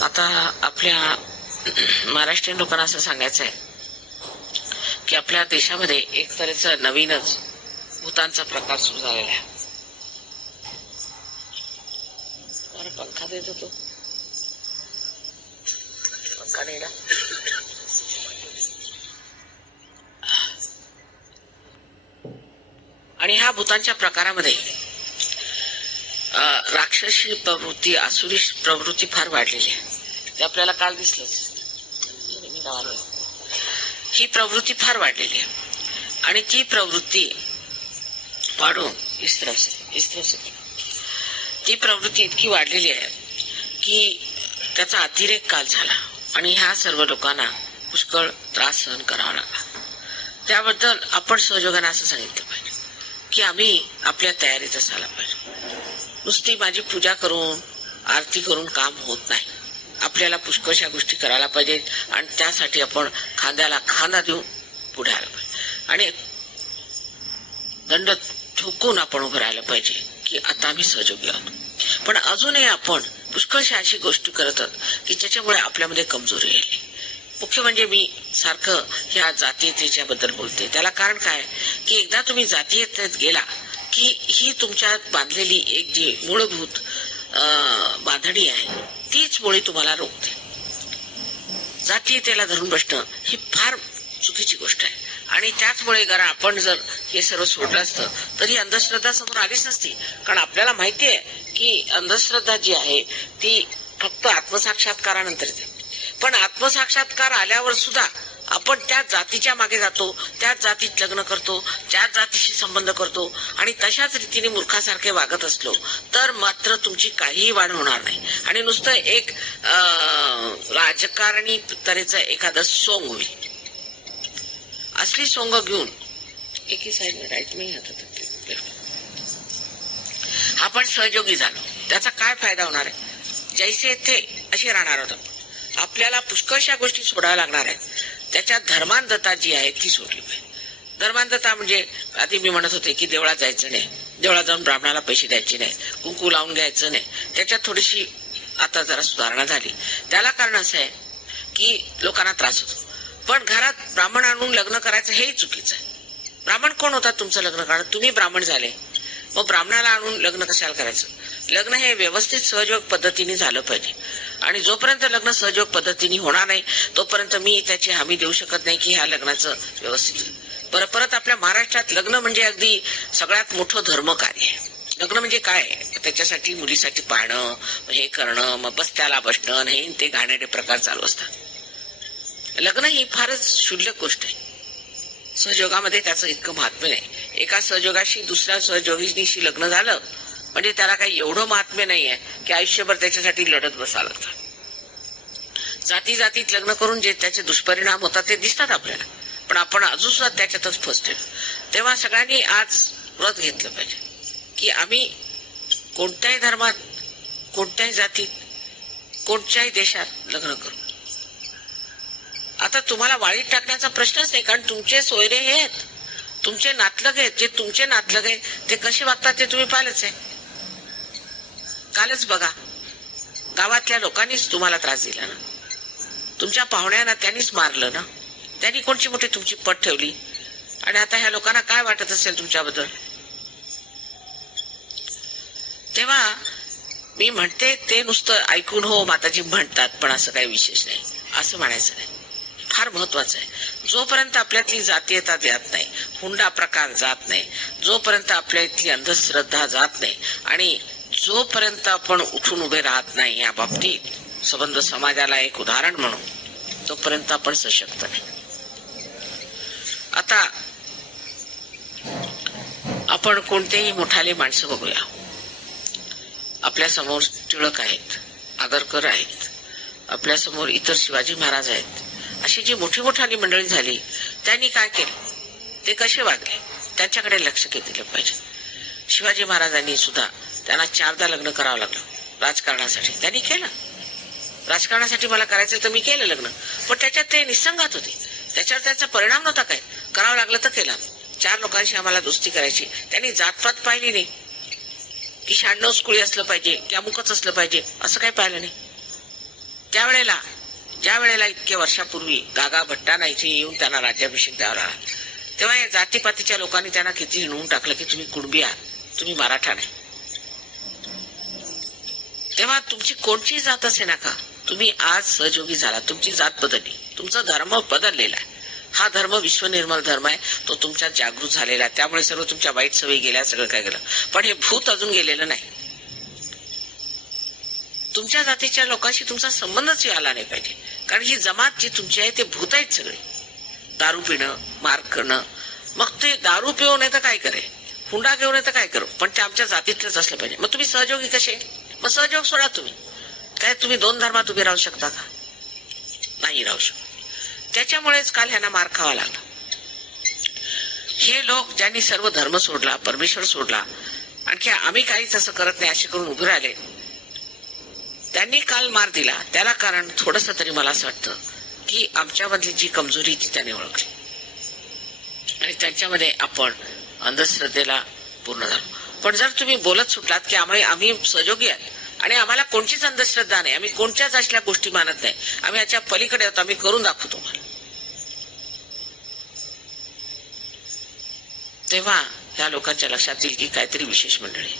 आता आपल्या महाराष्ट्रीयन लोकांना असं सांगायचं आहे की आपल्या देशामध्ये एक तऱ्हेचा नवीनच भूतांचा प्रकार सुरू झालेला आहे. अरे पंखा देत होतो, पंखा नाही ना. आणि ह्या भूतांच्या प्रकारामध्ये राक्षसी प्रवृत्ती, आसुरी प्रवृत्ती फार वाढलेली आहे. ते आपल्याला काल दिसलंच. ही प्रवृत्ती फार वाढलेली आहे आणि ती प्रवृत्ती वाढून ती प्रवृत्ती इतकी वाढलेली आहे की त्याचा अतिरेक काल झाला आणि ह्या सर्व लोकांना पुष्कळ त्रास सहन करावा लागला. त्याबद्दल आपण सहयोगाने असं सांगितलं पाहिजे की आम्ही आपल्या तयारीत असायला पाहिजे. नुसती माझी पूजा करून आरती करून काम होत नाही. आपल्याला पुष्कळशा गोष्टी करायला पाहिजेत आणि त्यासाठी आपण खांद्याला खांदा देऊन पुढे आलं पाहिजे आणि दंड ठोकून आपण उभं राहिलं पाहिजे की आता आम्ही सहयोगी आहोत. पण अजूनही आपण पुष्कळशा अशी गोष्टी करत आहोत की ज्याच्यामुळे आपल्यामध्ये कमजोरी येईल. मुख्य म्हणजे मी सारखं ह्या जातीयतेच्या बद्दल बोलते. त्याला कारण काय की एकदा तुम्ही जातीयतेत गेला की ही तुमच्यात बांधलेली एक जी मूलभूत बांधणी आहे तीच मुळे तुम्हाला रोखते. जातीयतेला धरून बसणं ही फार चुकीची गोष्ट आहे आणि त्याचमुळे जरा आपण जर हे सर्व सोडलं असतं तर ही अंधश्रद्धा समोर आलीच नसती. कारण आपल्याला माहिती आहे की अंधश्रद्धा जी आहे ती फक्त आत्मसाक्षात्कारानंतर येते. पण आत्मसाक्षात्कार आल्यावर सुद्धा आपण त्याच जातीच्या मागे जातो, त्याच जातीत लग्न करतो, त्याच जातीशी संबंध करतो आणि तशाच रीतीने मूर्खासारखे वागत असलो तर मात्र तुमची काहीही वाढ होणार नाही आणि नुसतं एक राजकारणी तऱ्हेचं एखादं सोंग होईल. असली सोंग घेऊन एकी साईडने राईट नाही हातात आपण सहयोगी झालो त्याचा काय फायदा होणार आहे? जैसे थे असे राहणार होतो. आपल्याला पुष्कळशा गोष्टी सोडाव्या लागणार आहेत. त्याच्यात धर्मांधता जी आहे ती सोडली पाहिजे. धर्मांधता म्हणजे आधी मी म्हणत होते की देवळात जायचं नाही, देवळात जाऊन ब्राह्मणाला पैसे द्यायचे नाही, कुंकू लावून घ्यायचं नाही. त्याच्यात थोडीशी आता जरा सुधारणा झाली. त्याला कारण असं आहे की लोकांना त्रास होतो. पण घरात ब्राह्मण आणून लग्न करायचं हेही चुकीचं आहे. ब्राह्मण कोण होता तुमचं लग्न करणं? तुम्ही ब्राह्मण झाले, मग ब्राह्मणाला आणून लग्न कशाला करायचं? लग्न हे व्यवस्थित सहयोग पद्धतीने झालं पाहिजे आणि जोपर्यंत लग्न सहयोग पद्धतीने होणार नाही तोपर्यंत मी त्याची हमी देऊ शकत नाही की ह्या लग्नाचं व्यवस्थित. परत आपल्या महाराष्ट्रात लग्न म्हणजे अगदी सगळ्यात मोठं धर्मकार्य आहे. लग्न म्हणजे काय? त्याच्यासाठी मुलीसाठी पाहणं, हे करणं, मग बस्त्याला बसणं, हे ते घाणेरडे प्रकार चालू असतात. लग्न ही फारच क्षुल्लक गोष्ट आहे. सहयोगामध्ये त्याचं इतकं महात्म्य नाही. एका सहयोगाशी दुसऱ्या सहयोगीशी लग्न झालं म्हणजे त्याला काही एवढं महात्म्य नाही आहे की आयुष्यभर त्याच्यासाठी लढत बसावं लागतं. जाती जातीत लग्न करून जे त्याचे दुष्परिणाम होतात ते दिसतात आपल्याला, पण आपण अजून सुद्धा त्याच्यातच फसतो. तेव्हा सगळ्यांनी आज व्रत घेतलं पाहिजे की आम्ही कोणत्याही धर्मात, कोणत्याही जातीत, कोणत्याही देशात लग्न करू. आता तुम्हाला वाळीत टाकण्याचा प्रश्नच नाही, कारण तुमचे सोयरे हे आहेत, तुमचे नातलग आहेत. जे तुमचे नातलग आहेत ते कसे वागतात ते तुम्ही पाहिलंच आहे. कालच बघा, गावातल्या लोकांनीच तुम्हाला त्रास दिला ना, तुमच्या पाहुण्यांना त्यांनीच मारलं ना, त्यांनी कोणची मोठी तुमची पट ठेवली आणि आता ह्या लोकांना काय वाटत असेल तुमच्याबद्दल. तेव्हा मी म्हणते ते नुसतं ऐकून हो माताजी म्हणतात पण असं काही विशेष नाही असं म्हणायचं नाही. फार महत्वाचं आहे. जोपर्यंत आपल्यातली जातीयता जात नाही, हुंडा प्रकार जात नाही, जोपर्यंत आपल्या इथली अंधश्रद्धा जात नाही आणि जोपर्यंत आपण उठून उभे राहत नाही या बाबतीत संबंध समाजाला एक उदाहरण म्हणून, तोपर्यंत आपण सशक्त नाही. आता आपण कोणतेही मोठाले माणसं बघूया. आपल्या समोर टिळक आहेत, आगरकर आहेत, आपल्या समोर इतर शिवाजी महाराज आहेत. अशी जी मोठी मोठाली मंडळी झाली त्यांनी काय केलं, ते कसे वागले, त्यांच्याकडे लक्ष दिलं पाहिजे. शिवाजी महाराजांनी सुद्धा त्यांना 4दा लग्न करावं लागलं राजकारणासाठी. त्यांनी केलं. राजकारणासाठी मला करायचं तर मी केलं लग्न, पण त्याच्यात ते निसंगात होते. त्याच्यावर त्याचा परिणाम नव्हता काय. करावं लागलं तर केला. 4 लोकांशी आम्हाला दोस्ती करायची. त्यांनी जातपात पाहिली नाही की 96 कुळी असलं पाहिजे की अमुकच असलं पाहिजे, असं काही पाहिलं नाही. त्यावेळेला ज्या वेळेला इतक्या वर्षापूर्वी गागा भट्टांना इथे येऊन त्यांना राज्याभिषेक द्यावा लागला, तेव्हा या जातीपातीच्या लोकांनी त्यांना किती हिणवून टाकलं की तुम्ही कुणबी आहात, तुम्ही मराठा नाही. तेव्हा तुमची कोणची जात असे नका, तुम्ही आज सहयोगी झाला, तुमची जात बदलली, तुमचा धर्म बदललेला आहे. हा धर्म विश्वनिर्मल धर्म आहे, तो तुमच्यात जागृत झालेला आहे. त्यामुळे सर्व तुमच्या वाईट सवयी गेल्या, सगळं काय गेलं. पण हे भूत अजून गेलेलं नाही. तुमच्या जातीच्या लोकांशी तुमचा संबंधच आला नाही पाहिजे, कारण ही जमात जी तुमची आहे ते भूत आहेत सगळे. दारू पिणं, मार करणं, मग ते दारू पिऊ नये तर काय करे, हुंडा घेऊ नये तर काय करू, पण ते आमच्या जातीतलंच असलं पाहिजे. मग तुम्ही सहयोगी कसे? मग सहयोग सोडा तुम्ही. काय तुम्ही दोन धर्मात उभे राहू शकता का? नाही राहू शकत. त्याच्यामुळेच काल ह्यांना मार खावा लागला. हे लोक ज्यांनी सर्व धर्म सोडला, परमेश्वर सोडला, आणखी आम्ही काहीच असं करत नाही असे करून उभे राहिले, त्यांनी काल मार दिला. त्याला कारण थोडस तरी मला असं वाटतं की आमच्यामधली जी कमजोरी ती त्यांनी ओळखली आणि त्यांच्यामध्ये आपण अंधश्रद्धेला पूर्ण झालो. पण जर तुम्ही बोलत सुटलात की आम्ही सहयोगी आहात आणि आम्हाला कोणतीच अंधश्रद्धा नाही, आम्ही कोणत्याच असल्या गोष्टी मानत नाही, आम्ही याच्या पलीकडे होतो, आम्ही करून दाखवू तुम्हाला, तेव्हा ह्या लोकांच्या लक्षात येईल की काहीतरी विशेष मंडळी.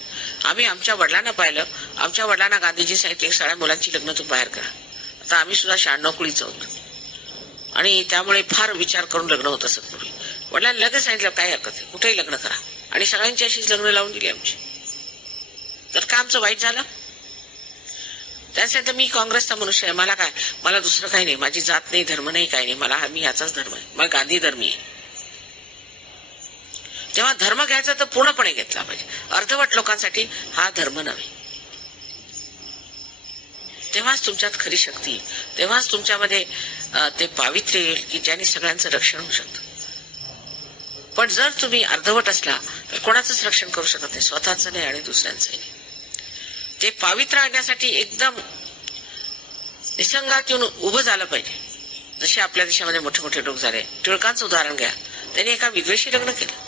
आम्ही आमच्या वडिलांना पाहिलं, आमच्या वडिलांना गांधीजी सांगितले सगळ्या मुलांची लग्न तुम्ही बाहेर करा. आता आम्ही सुद्धा 96 कुळीच आहोत आणि त्यामुळे फार विचार करून लग्न होत असत पूर्वी. वडिलांनी लगेच सांगितलं काय हरकत आहे, कुठेही लग्न करा, आणि सगळ्यांची अशीच लग्न लावून दिली आमची. तर का आमचं वाईट झालं? त्यासाठी मी काँग्रेसचा मनुष्य आहे, मला काय, मला दुसरं काही नाही, माझी जात नाही, धर्म नाही, काही नाही, मी ह्याचाच धर्म आहे, मला गांधी धर्मी आहे. तेव्हा धर्म घ्यायचा तर पूर्णपणे घेतला पाहिजे, अर्धवट लोकांसाठी हा धर्म नव्हे. तेव्हाच तुमच्यात खरी शक्ती, तेव्हाच तुमच्यामध्ये ते पावित्र्य येईल की ज्याने सगळ्यांचं रक्षण होऊ शकतं. पण जर तुम्ही अर्धवट असला तर कोणाचंच रक्षण करू शकत नाही, स्वतःचं नाही आणि दुसऱ्यांचंही नाही. ते पावित्र्य आणण्यासाठी एकदम निसंगात येऊन उभं झालं पाहिजे. जसे आपल्या देशामध्ये मोठे मोठे लोक झाले, टिळकांचं उदाहरण घ्या, त्यांनी एका विधवेशी लग्न केलं.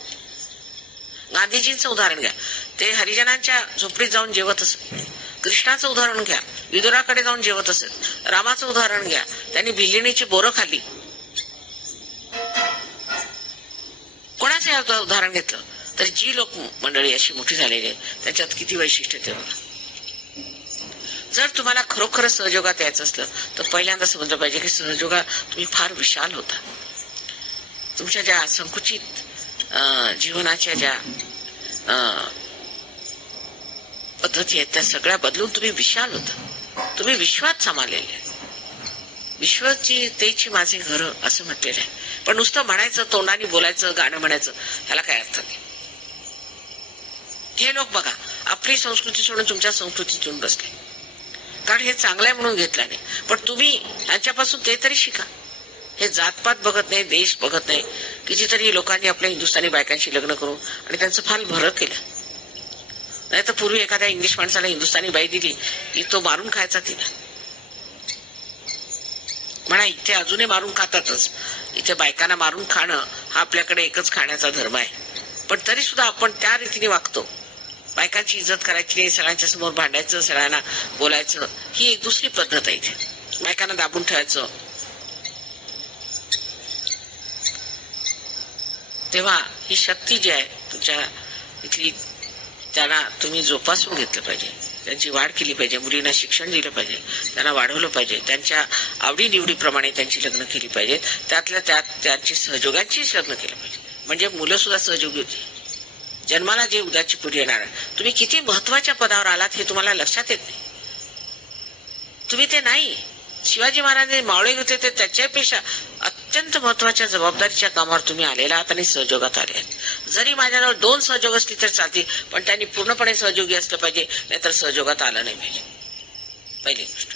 गांधीजींचं उदाहरण घ्या, ते हरिजनांच्या झोपडीत जाऊन जेवत असत. कृष्णाचं उदाहरण घ्या, विदुराकडे जाऊन जेवत असत. रामाचं उदाहरण घ्या, त्यांनी भिल्लिणीची बोरं खाल्ली. कोणाचं उदाहरण घेतलं तर जी लोक मंडळी अशी मोठी झालेली आहे त्याच्यात किती वैशिष्ट्य ते बघा. जर तुम्हाला खरोखर सहयोगात यायचं असलं तर पहिल्यांदा समजलं पाहिजे की सहयोगात तुम्ही फार विशाल होता. तुमच्या ज्या संकुचित जीवनाच्या ज्या पद्धती आहेत त्या सगळ्या बदलून तुम्ही विशाल होता. तुम्ही विश्वात सामारलेले, विश्वाची तेची माझे घर असं म्हटलेलं आहे. पण नुसतं म्हणायचं, तोंडाने बोलायचं, गाणं म्हणायचं, ह्याला काय अर्थ नाही. हे लोक बघा आपली संस्कृती सोडून तुमच्या संस्कृतीत येऊन बसले, कारण हे चांगलं आहे म्हणून घेतलं नाही. पण तुम्ही यांच्यापासून ते तरी शिका. हे जातपात बघत नाही, देश बघत नाही. कितीतरी लोकांनी आपल्या हिंदुस्थानी बायकांशी लग्न करून आणि त्यांचं फार भरं केलं. नाही तर पूर्वी एखाद्या इंग्लिश माणसाला हिंदुस्थानी बाई दिली की तो मारून खायचा तिला. म्हणा इथे अजूनही मारून खातातच, इथे बायकांना मारून खाणं हा आपल्याकडे एकच खाण्याचा धर्म आहे. पण तरी सुद्धा आपण त्या रीतीने वागतो. बायकांची इज्जत करायची नाही, सगळ्यांच्या समोर भांडायचं, सगळ्यांना बोलायचं, ही एक दुसरी पद्धत आहे. इथे बायकांना दाबून ठेवायचं. तेव्हा ही शक्ती जी आहे तुमच्या इथली, त्यांना तुम्ही जोपासून घेतलं पाहिजे, त्यांची वाढ केली पाहिजे, मुलींना शिक्षण दिलं पाहिजे, त्यांना वाढवलं पाहिजे, त्यांच्या आवडीनिवडीप्रमाणे त्यांची लग्न केली पाहिजे, त्यातल्या त्यात त्यांची सहयोगांचीच लग्न केलं पाहिजे. म्हणजे मुलं सुद्धा सहयोगी होती. जन्माला जे उद्याची पिढी येणार आहे, तुम्ही किती महत्वाच्या पदावर आलात हे तुम्हाला लक्षात येत नाही. तुम्ही ते नाही. शिवाजी महाराजांनी मावळे घेतले ते त्याच्यापेक्षा अत्यंत महत्वाच्या जबाबदारीच्या कामावर तुम्ही आलेला आहात आणि सहयोगात आले आहेत. जरी माझ्याजवळ 2 सहयोग असली तर चालतील, पण त्यांनी पूर्णपणे सहयोगी असलं पाहिजे, नाहीतर सहयोगात आलं नाही पाहिजे. पहिली गोष्ट.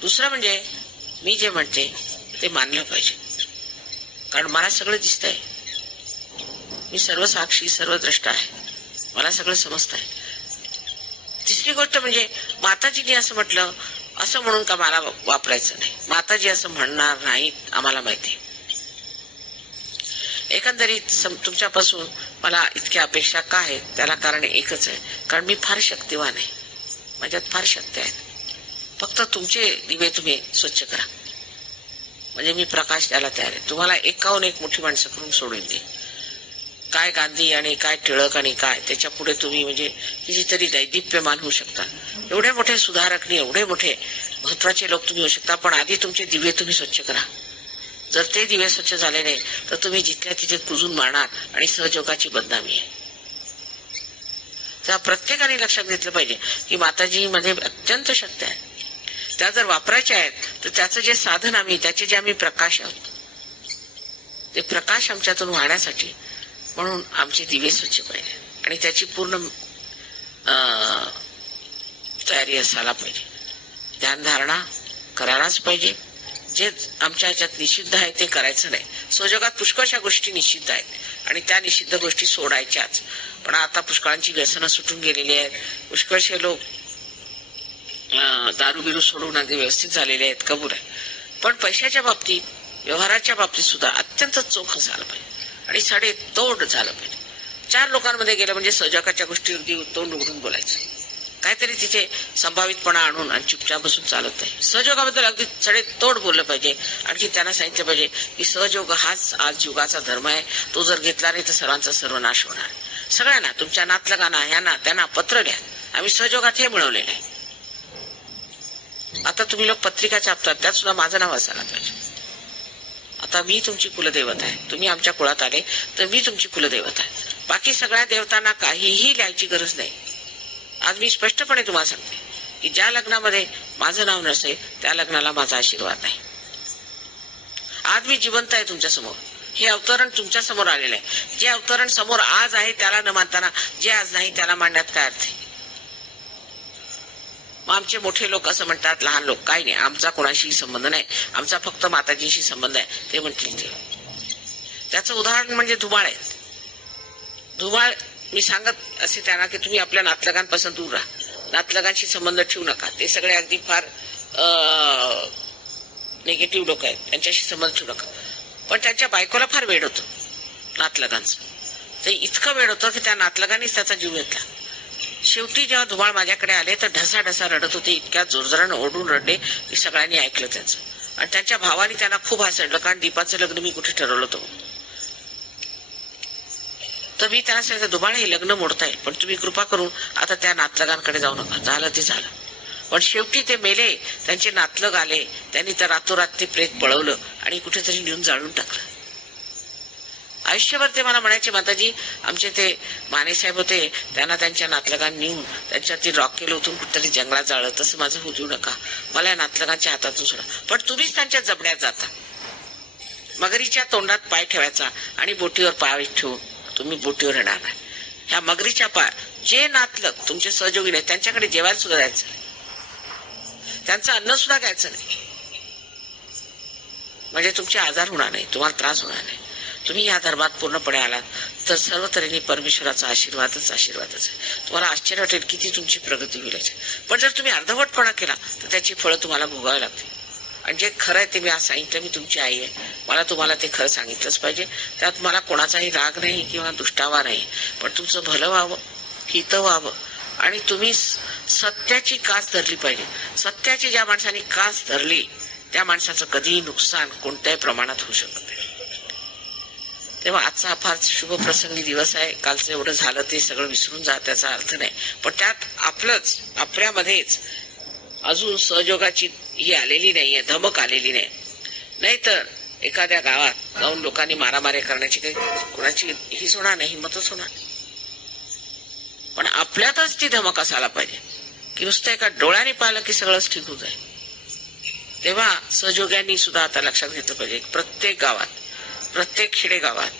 दुसरं म्हणजे मी जे म्हणते ते मानलं पाहिजे, कारण मला सगळं दिसतंय. मी सर्व साक्षी, सर्व द्रष्टा आहे, मला सगळं समजत आहे. तिसरी गोष्ट म्हणजे माताजीने असं म्हटलं असं म्हणून का मला वापरायचं नाही. माताजी असं म्हणणार नाहीत, आम्हाला माहिती. एकंदरीत तुमच्यापासून मला इतक्या अपेक्षा का आहेत त्याला कारण एकच आहे, कारण मी फार शक्तिवान आहे, माझ्यात फार शक्ती आहे. फक्त तुमचे दिवे तुम्ही स्वच्छ करा, म्हणजे मी प्रकाश द्यायला तयार आहे. तुम्हाला एकाहून एक मोठी माणसं करून सोडून दे. काय गांधी आणि काय टिळक आणि काय त्याच्या पुढे तुम्ही म्हणजे कितीतरी दैदिप्यमान होऊ शकता. एवढे मोठे सुधारक नाही, एवढे मोठे महत्वाचे लोक तुम्ही होऊ शकता. पण आधी तुमचे दिवे तुम्ही स्वच्छ करा. जर ते दिवे स्वच्छ झाले नाही तर तुम्ही जिथल्या तिथे कुजून मारणार आणि सहयोगाची बदनामी आहे. त्या प्रत्येकाने लक्षात घेतलं पाहिजे की माताजी मध्ये अत्यंत शक्ती आहे. त्या जर वापरायच्या आहेत तर त्याचं जे साधन आम्ही, त्याचे जे आम्ही प्रकाश आहोत, ते प्रकाश आमच्यातून वाहण्यासाठी म्हणून आमचे दिवे स्वच्छ पाहिजे आणि त्याची पूर्ण तयारी असायला पाहिजे. ध्यानधारणा करायलाच पाहिजे. जे आमच्या ह्याच्यात निषिद्ध आहे ते करायचं नाही. स्वजगात पुष्कळशा गोष्टी निषिद्ध आहेत आणि त्या निषिद्ध गोष्टी सोडायच्याच. पण आता पुष्कळांची व्यसनं सुटून गेलेली आहेत. पुष्कळशे लोक दारू बिरू सोडून अगदी व्यवस्थित झालेले आहेत, कबूल आहे. पण पैशाच्या बाबतीत, व्यवहाराच्या बाबतीत सुद्धा अत्यंत चोख झालं पाहिजे आणि साडे तोड झालं पाहिजे. 4 लोकांमध्ये गेलं म्हणजे सहजकाच्या गोष्टी अगदी तोंड उघडून बोलायचं. काहीतरी तिथे संभावितपणा आणून आणि चुपचाप बसून चालत नाही. सहयोगाबद्दल अगदी सडे तोड बोललं पाहिजे. आणखी त्यांना सांगितलं पाहिजे की सहयोग हाच आज युगाचा धर्म आहे. तो जर घेतला नाही तर सर्वांचा सर्वनाश होणार. सगळ्यांना, तुमच्या नातलगांना, ह्यांना त्यांना पत्र द्या, आम्ही सहयोगात हे मिळवलेलं आहे. आता तुम्ही लोक पत्रिका छापतात, त्यात सुद्धा माझं नाव असायला पाहिजे. आता मी तुमची कुलदैवत आहे. तुम्ही आमच्या कुळात आले तर मी तुमची कुलदैवत आहे. बाकी सगळ्या देवतांना काहीही लिहायची गरज नाही. आज मी स्पष्टपणे तुम्हाला सांगते की ज्या लग्नामध्ये माझं नाव नसेल त्या लग्नाला माझा आशीर्वाद नाही. आज मी जिवंत आहे तुमच्या समोर. हे अवतरण तुमच्या समोर आलेलं आहे. जे अवतरण समोर आज आहे त्याला न मानताना जे आज नाही त्याला मांडण्यात काय अर्थ आहे? मग आमचे मोठे लोक असं म्हणतात, लहान लोक काही नाही, आमचा कोणाशी संबंध नाही, आमचा फक्त माताजीशी संबंध आहे. ते म्हणतील ते. त्याचं उदाहरण म्हणजे धुमाळ आहे. धुमाळ मी सांगत असे त्यांना की तुम्ही आपल्या नातलगांपासून दूर राहा, नातलगांशी संबंध ठेवू नका. ते सगळे अगदी फार निगेटिव्ह लोक आहेत, त्यांच्याशी संबंध ठेवू नका. पण त्यांच्या बायकोला फार वेड होतं नातलगांचं. ते इतकं वेड होतं की त्या नातलगांनीच त्याचा जीव घेतला. शेवटी जेव्हा धुमाळ माझ्याकडे आले तर ढसाढसा रडत होते. इतक्या जोरजोरानं ओढून रडले की सगळ्यांनी ऐकलं त्यांचं. आणि त्यांच्या भावाने त्यांना खूप हसडलं, कारण दीपाचं लग्न मी कुठे ठरवलं होतं. तर मी त्यांना सांगितलं, धुमाळ हे लग्न मोडता येईल, पण तुम्ही कृपा करून आता त्या नातलगांकडे जाऊ नका. झालं ते झालं. पण शेवटी ते मेले. त्यांचे नातलग आले, त्यांनी तर रातोरात ते प्रेत पळवलं आणि कुठेतरी नेऊन जाळून टाकलं. आयुष्यभर ते मला म्हणायचे, माताजी आमचे ते मानेसाहेब होते, त्यांना त्यांच्या नातलगांनी नेऊन त्यांच्यातील रॉकेल ओतून कुठेतरी जंगलात जाळलं. तसं माझं होऊ देऊ नका, मला या नातलगांच्या हातातून सोडा. पण तुम्हीच त्यांच्या जबड्यात जाता. मगरीच्या तोंडात पाय ठेवायचा आणि बोटीवर पाय ठेवून तुम्ही बोटीवर येणार नाही. ह्या मगरीच्या पाय, जे नातलग तुमचे सहयोगी नाही त्यांच्याकडे जेवायला सुद्धा जायचं नाही, त्यांचं अन्न सुद्धा घ्यायचं नाही. म्हणजे तुमचे आजार होणार नाही, तुम्हाला त्रास होणार नाही. तुम्ही या धर्मात पूर्णपणे आलात तर सर्व तऱ्हेने परमेश्वराचा आशीर्वादच आशीर्वादच आहे. तुम्हाला आश्चर्य वाटेल किती तुमची प्रगती होईल. पण जर तुम्ही अर्धवटपणा केला तर त्याची फळं तुम्हाला भोगावी लागतील. आणि जे खरं आहे ते मी आज सांगितलं. मी तुमची आई आहे, मला तुम्हाला ते खरं सांगितलंच पाहिजे. त्यात मला कोणाचाही राग नाही किंवा दुष्टावा नाही. पण तुमचं भलं व्हावं, हित व्हावं आणि तुम्ही सत्याची कास धरली पाहिजे. सत्याची ज्या माणसाने कास धरली त्या माणसाचं कधीही नुकसान कोणत्याही प्रमाणात होऊ शकत नाही. तेव्हा आजचा हा फार शुभप्रसंगी दिवस आहे. कालचं एवढं झालं ते सगळं विसरून जा, त्याचा अर्थ नाही. पण त्यात आपलंच, आपल्यामध्येच अजून सहयोगाची ही आलेली नाहीये, धमक आलेली नाही. नाहीतर एखाद्या गावात जाऊन लोकांनी मारामारी करण्याची काही कोणाची हीच होणार नाही, हिंमतच होणार. पण आपल्यातच ती धमक असायला पाहिजे की नुसतं एका डोळ्याने पाहिलं की सगळंच ठीक होत आहे. तेव्हा सहयोग्यांनी सुद्धा आता लक्षात घेतलं पाहिजे, प्रत्येक गावात, प्रत्येक खेडेगावात,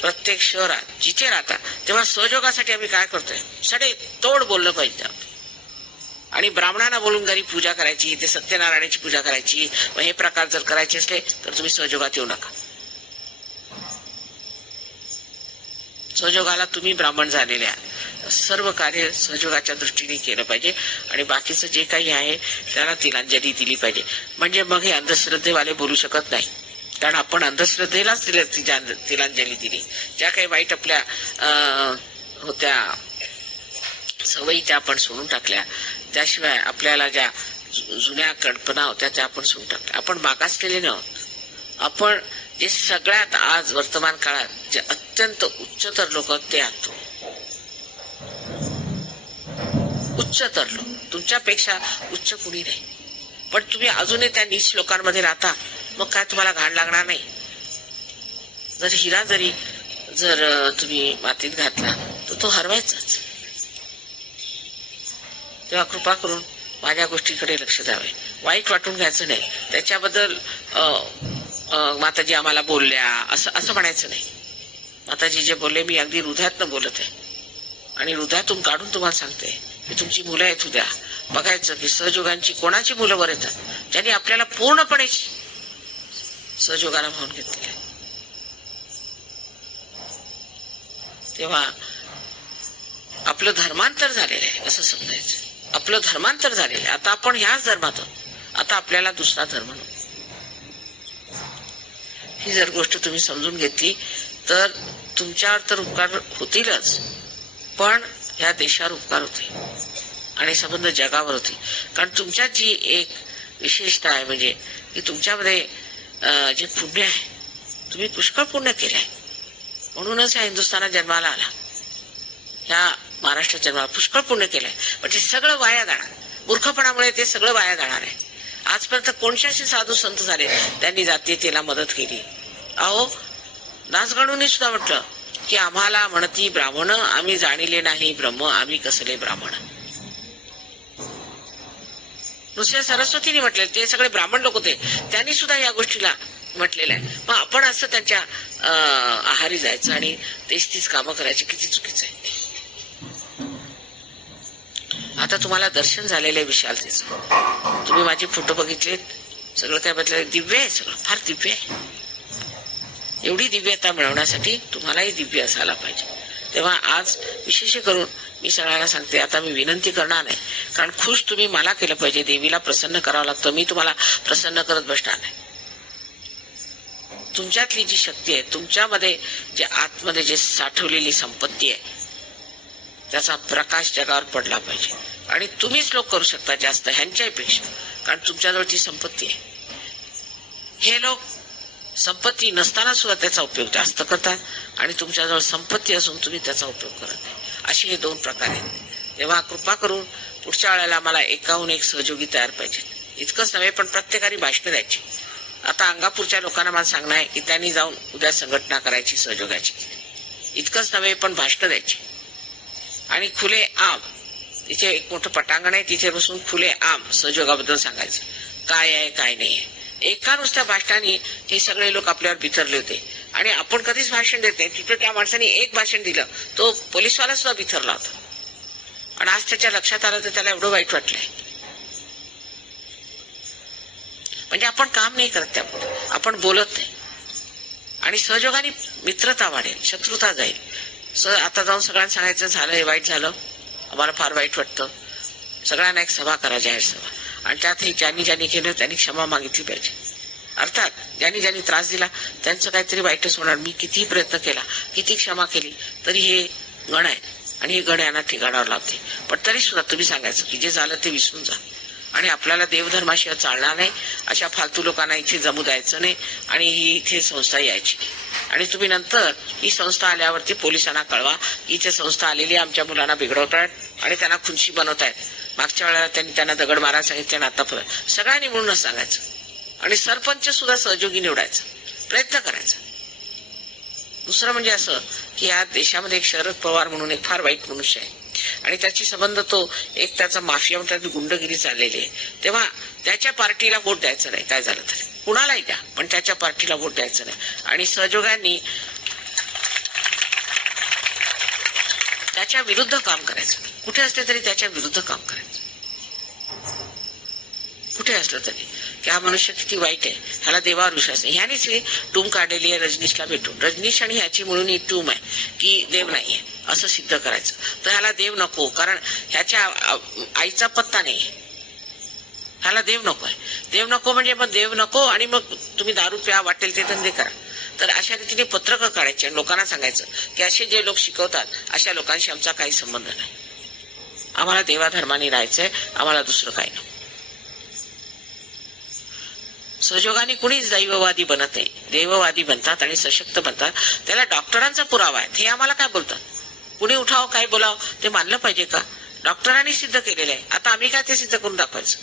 प्रत्येक शहरात जिथे राहता, तेव्हा सहयोगासाठी आम्ही काय करतोय, सडे तोड बोललं पाहिजे. आणि ब्राह्मणांना बोलून घरी पूजा करायची, ते सत्यनारायणाची पूजा करायची. मग हे प्रकार जर करायचे असले तर तुम्ही सहयोगात येऊ नका. सहयोगाला तुम्ही ब्राह्मण झालेले आहात. सर्व कार्य सहयोगाच्या दृष्टीने केलं पाहिजे आणि बाकीचं जे काही आहे त्याला तिलांजली दिली पाहिजे. म्हणजे मग हे अंधश्रद्धेवाले बोलू शकत नाही, कारण आपण अंधश्रद्धेलाच तिलांजली दिली. ज्या काही वाईट आपल्या होत्या सवयी त्या आपण सोडून टाकल्या. त्याशिवाय आपल्याला ज्या जुन्या कल्पना होत्या त्या आपण सोडून टाकल्या. आपण मागासलेले नाही आहोत. आपण जे सगळ्यात आज वर्तमान काळात जे अत्यंत उच्चतर लोक ते आहात. उच्चतर लोक, तुमच्यापेक्षा उच्च कुणी नाही. पण तुम्ही अजूनही त्या नीच लोकांमध्ये राहता, मग काय तुम्हाला घाण लागणार नाही? जर हिरा जर तुम्ही मातीत घातला तर तो हरवायचाच. तेव्हा कृपा करून माझ्या गोष्टीकडे लक्ष द्यावे. वाईट वाटून घ्यायचं नाही. त्याच्याबद्दल माताजी आम्हाला बोलल्या असं म्हणायचं नाही. माताजी जे बोलले मी अगदी हृदयातनं बोलत आहे आणि हृदयातून काढून तुम्हाला सांगते की तुमची मुलं आहेत उद्या. बघायचं की सहयोगांची कोणाची मुलं वर येतात, ज्यांनी आपल्याला पूर्णपणे सहयोगाला भावून घेतलेलं आहे. तेव्हा आपलं धर्मांतर झालेलं आहे असं समजायचं. आपलं धर्मांतर झालेलं आहे. आता आपण ह्याच धर्मात आहोत. आता आपल्याला दुसरा धर्म नको. ही जर गोष्ट तुम्ही समजून घेतली तर तुमच्यावर तर उपकार होतीलच, पण ह्या देशावर उपकार होते आणि संबंध जगावर होते. कारण तुमच्यात जी एक विशेषता आहे म्हणजे की तुमच्यामध्ये जे पुण्य आहे, तुम्ही पुष्कळ पुण्य केलं आहे. म्हणूनच ह्या हिंदुस्थानात जन्माला आला, ह्या महाराष्ट्रात जन्माला पुष्कळ पुण्य केलंय. पण ते सगळं वाया जाणार. मूर्खपणामुळे ते सगळं वाया जाणार आहे. आजपर्यंत कोणत्याशी साधू संत झाले त्यांनी जातीयतेला मदत केली? अहो, नाचगणूंनी सुद्धा म्हटलं की आम्हाला म्हणती ब्राह्मण, आम्ही जाणिले नाही ब्रह्म, आम्ही कसले ब्राह्मण. नुसत्या सरस्वतीने म्हटले, ते सगळे ब्राह्मण लोक होते, त्यांनी सुद्धा या गोष्टीला म्हटलेलं आहे. मग आपण असं त्यांच्या आहारी जायचं आणि तीच कामं करायची, किती चुकीचं आहे. आता तुम्हाला दर्शन झालेलं आहे विशालतेचं. तुम्ही माझे फोटो बघितलेत, सगळं काय बदललं, दिव्य आहे, सगळं फार दिव्य आहे. एवढी दिव्यता मिळवण्यासाठी तुम्हालाही दिव्य असायला पाहिजे. तेव्हा आज विशेष करून मी सगळ्यांना सांगते, आता मी विनंती करणार नाही, कारण खुश तुम्ही मला केलं पाहिजे. देवीला प्रसन्न करावं लागतं, मी तुम्हाला प्रसन्न करत बसणार नाही. तुमच्यातली जी शक्ती आहे, तुमच्यामध्ये जे आतमध्ये जे साठवलेली संपत्ती आहे, त्याचा प्रकाश जगावर पडला पाहिजे. आणि तुम्हीच लोक करू शकता जास्त ह्यांच्यापेक्षा, कारण तुमच्याजवळ ती संपत्ती आहे. हे लोक संपत्ती नसताना सुद्धा त्याचा उपयोग जास्त करतात आणि तुमच्याजवळ संपत्ती असून तुम्ही त्याचा उपयोग करत नाही. असे हे दोन प्रकार आहेत. तेव्हा कृपा करून पुढच्या वेळेला मला एकाहून एक सहयोगी तयार पाहिजे. इतकंच नव्हे, पण प्रत्येकाने भाषणं द्यायची. आता अंगापूरच्या लोकांना मला सांगणं आहे की त्यांनी जाऊन उद्या संघटना करायची सहयोगाची. इतकंच नव्हे, पण भाषणं द्यायची. आणि खुले आम, तिथे एक मोठं पटांगण आहे, तिथे बसून खुले आम सहयोगाबद्दल सांगायचं, काय आहे काय नाही आहे. एका नुसत्या भाषणाने हे सगळे लोक आपल्यावर बिथरले होते आणि आपण कधीच भाषण देत नाही. तिथं त्या माणसाने एक भाषण दिलं, तो पोलिसवाला सुद्धा बिथरला होता. आणि आज त्याच्या लक्षात आलं तर त्याला एवढं वाईट वाटलंय. म्हणजे आपण काम नाही करत, त्यामुळे आपण बोलत नाही. आणि सहयोगाने मित्रता वाढेल, शत्रुता जाईल. आता जाऊन सगळ्यांना सांगायचं, झालं हे वाईट झालं, आम्हाला फार वाईट वाटतं. सगळ्यांना एक सभा करा, जाहीर सभा. आणि त्यात ज्यांनी ज्यांनी केलं त्यांनी क्षमा मागितली पाहिजे. अर्थात ज्यांनी त्रास दिला त्यांचं काहीतरी वाईटच होणार. मी कितीही प्रयत्न केला, किती क्षमा केली, तरी हे गण आहे आणि हे गण यांना ठिकाणावर लावते. पण तरी सुद्धा तुम्ही सांगायचं की जे झालं ते विसरून जा. आणि आपल्याला देवधर्माशिवाय चालणार नाही. अशा फालतू लोकांना इथे जमू द्यायचं नाही आणि ही इथे संस्था यायची. आणि तुम्ही नंतर ही संस्था आल्यावरती पोलिसांना कळवा, इथे संस्था आलेली आमच्या मुलांना बिघडवतायत आणि त्यांना खुनशी बनवतायत. मागच्या वेळेला त्यांना दगड मारायला सांगितलं, आता सगळ्यांनी मिळूनच सांगायचं. आणि सरपंच सुद्धा सहयोगी निवडायचा, प्रयत्न करायचा. दुसरं म्हणजे असं की या देशामध्ये एक शरद पवार म्हणून एक फार वाईट मनुष्य आहे आणि त्याची संबंध तो एक त्याचा माफिया म्हणतात, गुंडगिरी चाललेली आहे. तेव्हा त्याच्या पार्टीला वोट द्यायचं नाही, काय झालं तरी कुणालाही द्या, पण त्याच्या पार्टीला वोट द्यायचं नाही. आणि सहयोगांनी त्याच्या विरुद्ध काम करायचं. कुठे असले तरी त्याच्या विरुद्ध काम करायचं, कुठे असलं तरी, की हा मनुष्य किती वाईट आहे, ह्याला देवावर विश्वास नाही. ह्यानेच ही टूम काढलेली आहे रजनीशला भेटून. रजनीश आणि ह्याची म्हणून ही टूम आहे की देव नाहीये असं सिद्ध करायचं. तर ह्याला देव नको, कारण ह्याच्या आईचा पत्ता नाही, ह्याला देव नको आहे. देव नको म्हणजे मग देव नको आणि मग तुम्ही दारू प्या, वाटेल ते धंदे करा. तर अशा रीतीने पत्रकं काढायचे आणि लोकांना सांगायचं की असे जे लोक शिकवतात अशा लोकांशी आमचा काही संबंध नाही, आम्हाला देवाधर्माने राहायचंय, आम्हाला दुसरं काही नको. सहयोगाने कुणीच दैववादी बनत नाही, देववादी बनतात आणि सशक्त बनतात. त्याला डॉक्टरांचा पुरावा आहे. हे आम्हाला काय बोलतात, कुणी उठाव काय बोलाव ते मानलं पाहिजे का? डॉक्टरांनी सिद्ध केलेलं आहे, आता आम्ही काय ते सिद्ध करून दाखवायचं?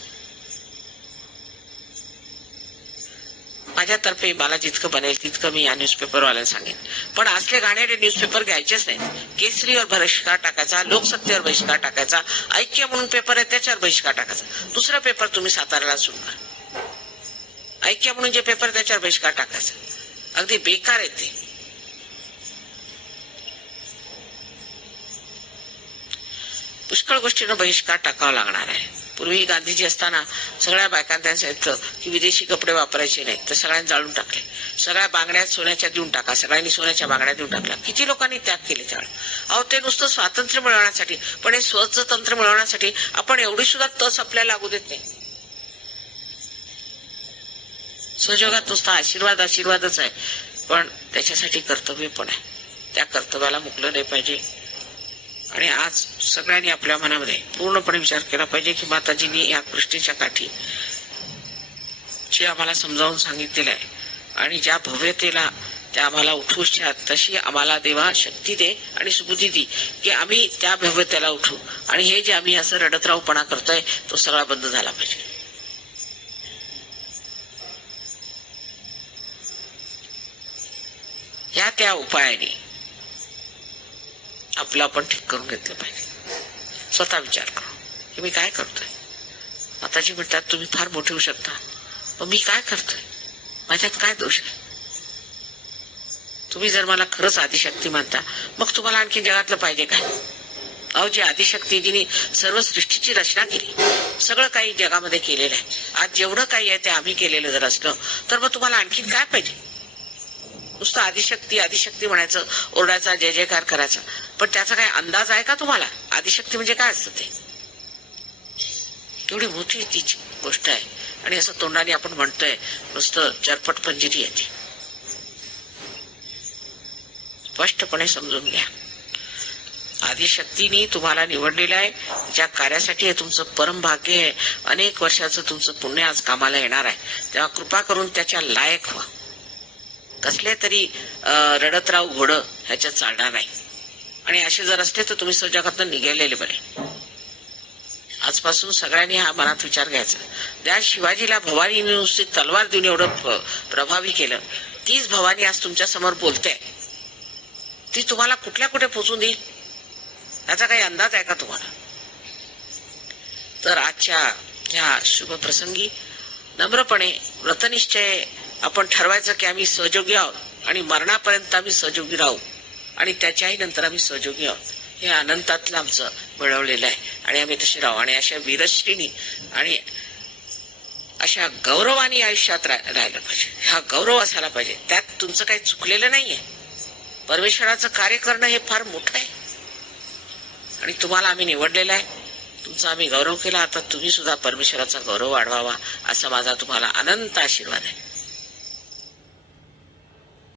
माझ्यातर्फे मला जितकं बनेल तितकं मी या न्यूजपेपरवाल्यांना सांगेन. पण असले घाणेरडे न्यूजपेपर घ्यायचेच नाहीत. केसरीवर बहिष्कार टाकायचा, लोकसत्तेवर बहिष्कार टाकायचा, ऐक्य म्हणून पेपर आहे त्याच्यावर बहिष्कार टाकायचा. दुसरा पेपर तुम्ही साताऱ्याला सुरू करा. ऐक्य म्हणून जे पेपर त्याच्यावर बहिष्कार टाकायचा. अगदी बेकार आहे ते. पुष्कळ गोष्टींना बहिष्कार टाकावा लागणार आहे. पूर्वी गांधीजी असताना सगळ्या बायकांना त्यांना सांगितलं की विदेशी कपडे वापरायचे नाही, तर सगळ्यांनी जाळून टाकले. सगळ्या बांगड्या सोन्याच्या देऊन टाका, सगळ्यांनी सोन्याच्या बांगड्या देऊन टाकल्या. किती लोकांनी त्याग केले त्यावेळेस. अहो ते नुसतं स्वातंत्र्य मिळवण्यासाठी, पण हे स्वतंत्र मिळवण्यासाठी आपण एवढी सुद्धा तस आपल्याला लागू देत नाही. सहयोगात नुसता आशीर्वादच आहे, पण त्याच्यासाठी कर्तव्य पण आहे. त्या कर्तव्याला मुकलं नाही पाहिजे. आणि आज सगळ्यांनी आपल्या मनामध्ये पूर्णपणे विचार केला पाहिजे की माताजींनी या कृष्णेच्या काठी जे आम्हाला समजावून सांगितलेलं आहे आणि ज्या भव्यतेला त्या आम्हाला उठवू इच्छितात, तशी आम्हाला देवा शक्ती दे आणि सुबुद्धी दे की आम्ही त्या भव्यतेला उठू. आणि हे जे आम्ही असं रडतरावपणा करतोय तो सगळा बंद झाला पाहिजे. या त्या उपायाने आपलं आपण ठीक करून घेतलं पाहिजे. स्वतः विचार करू की मी काय करतोय. माताजी म्हणतात तुम्ही फार मोठे होऊ शकता, पण मी काय करतोय, माझ्यात काय दोष आहे? तुम्ही जर मला खरंच आदिशक्ती मानता, मग तुम्हाला आणखी जगातलं पाहिजे काय? अहो जी आदिशक्ती जिने सर्व सृष्टीची रचना केली, सगळं काही जगामध्ये केलेलं आहे, आज जेवढं काही आहे ते आम्ही केलेलं जर असलं तर मग तुम्हाला आणखीन काय पाहिजे? नुसतं आदिशक्ती म्हणायचं, ओरडायचा, जय जयकार करायचा, पण त्याचा काय अंदाज आहे का तुम्हाला? आदिशक्ती म्हणजे काय असतं ते? एवढी मोठी तीच गोष्ट आहे आणि असं तोंडाने आपण म्हणतोय, नुसतं चरपट पंजिरी आहे ती. स्पष्टपणे समजून घ्या. आदिशक्तीने तुम्हाला निवडलेलं आहे, ज्या कार्यासाठी हे तुमचं परम भाग्य आहे. अनेक वर्षाचं तुमचं पुण्य आज कामाला येणार आहे, तेव्हा कृपा करून त्याच्या लायक व्हा. कसले तरी रडतराव घोडं ह्याच्यात चालणार नाही. आणि असे जर असले तर तुम्ही जगातून निघालेले बरे. आजपासून सगळ्यांनी हा मनात विचार घ्यायचा. त्या शिवाजीला भवानीने नुसती तलवार देऊन एवढं प्रभावी केलं, तीच भवानी आज तुमच्या समोर बोलते. ती तुम्हाला कुठे पोचून देईल याचा काही अंदाज आहे का तुम्हाला? तर आजच्या ह्या शुभ प्रसंगी नम्रपणे व्रतनिश्चय आपण ठरवायचं की आम्ही सहयोगी आहोत आणि मरणापर्यंत आम्ही सहयोगी राहू आणि त्याच्याही नंतर आम्ही सहयोगी आहोत. हे अनंतातलं आमचं मिळवलेलं आहे आणि आम्ही तसे राहू. आणि अशा वीरश्रीनी आणि अशा गौरवानी आयुष्यात राहिलं पाहिजे. हा गौरव असायला पाहिजे. त्यात तुमचं काही चुकलेलं नाहीये. परमेश्वराचं कार्य करणं हे फार मोठं आहे आणि तुम्हाला आम्ही निवडलेलं आहे. तुमचा आम्ही गौरव केला. आता तुम्ही सुद्धा परमेश्वराचा गौरव वाढवावा असा माझा तुम्हाला अनंत आशीर्वाद आहे.